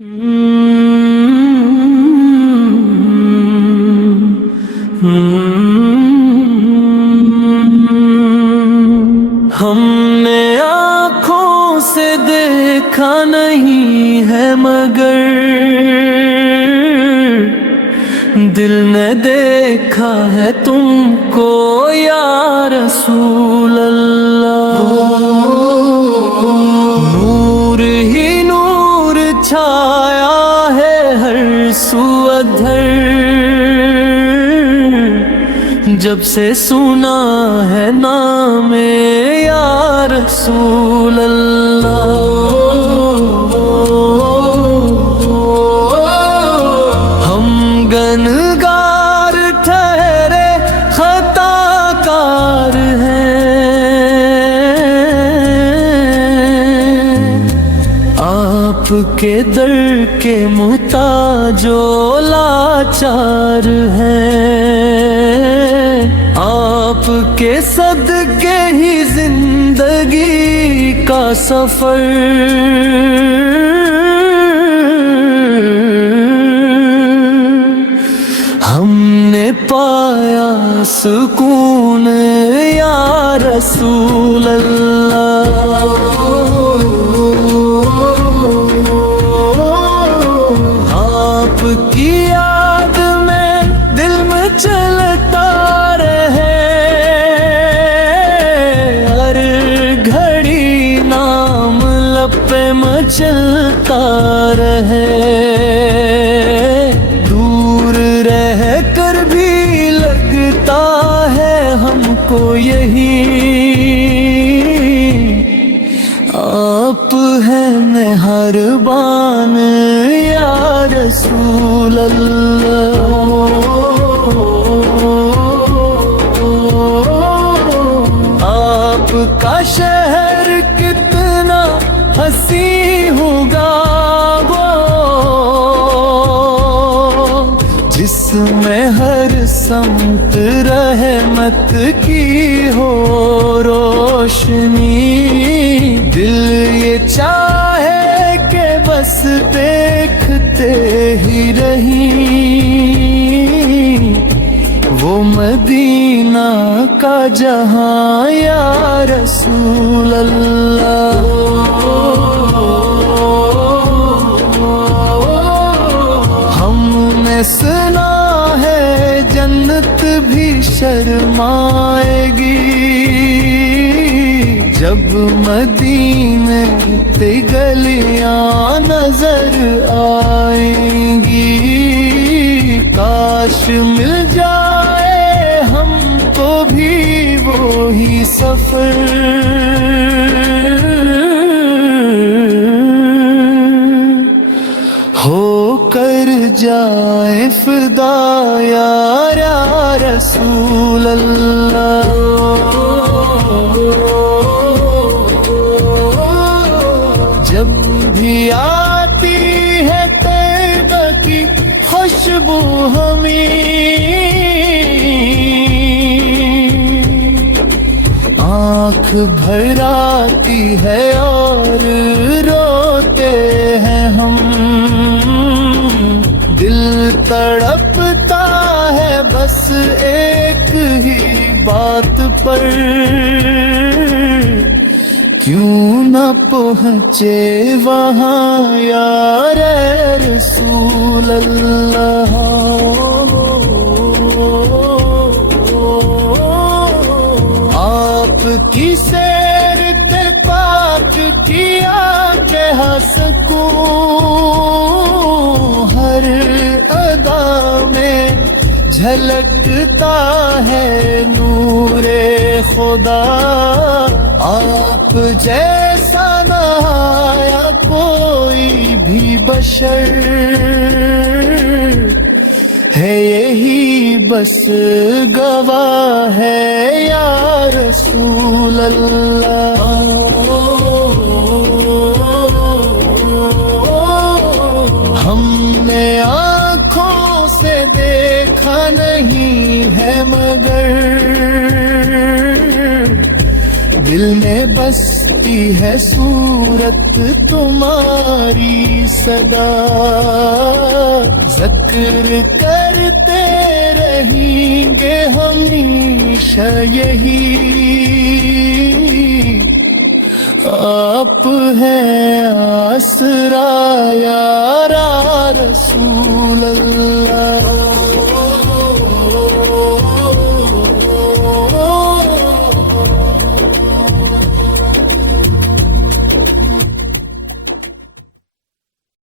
हमने आँखों से देखा नहीं है मगर दिल ने देखा है तुमको या रसूल अल्लाह। नूर ही नूर छाया है हर सू अधर, जब से सुना है नाम या रसूल अल्लाह। हम गनगार ठहरे खताकार हैं, आपके दर के मुहताजो लाचार हैं। आपके सदके ही जिंदगी का सफर हमने पाया सुकून या रसूल अल्लाह। आपकी याद में दिल में चलता रहे, हर घड़ी नाम लब पे मचलता रहे। दूर रह कर भी लगता है हमको यही, आप हैं मेहरबान या रसूल अल्लाह। आपका शहर कितना हंसी होगा वो, जिसमें हर समत रहमत की हो रोशनी। दिल ये चाहे कि बस देखते ही रहीं वो मदीना का जहां या रसूल अल्लाह। हमने सुना है जन्नत भी शर्माएगी जब मदीने की गलियां नजर आएंगी। काश मिल जाए हमको भी वो ही सफर, हो कर जाए फिदा या रसूल अल्लाह। जब भी आती है तैबा की खुशबू हमें, आँख भर आती है और रोते हैं हम। दिल तड़पता है बस एक ही बात पर, क्यों न पहुँचे वहाँ यार रसूल अल्लाह। आपकी सैर ते पाक किया कह सकूं, हर अदा में झलकता है नूरे खुदा। आप जैसा न आया कोई भी बशर, है यही बस गवाह है या रसूल अल्लाह। हमने आँखों से देखा नहीं है मगर दिल में बसती ہے صورت تمہاری سدا، ذکر کرتے رہیں گے ہمیشہ یہی، آپ ہیں آسرا یارا رسول اللہ۔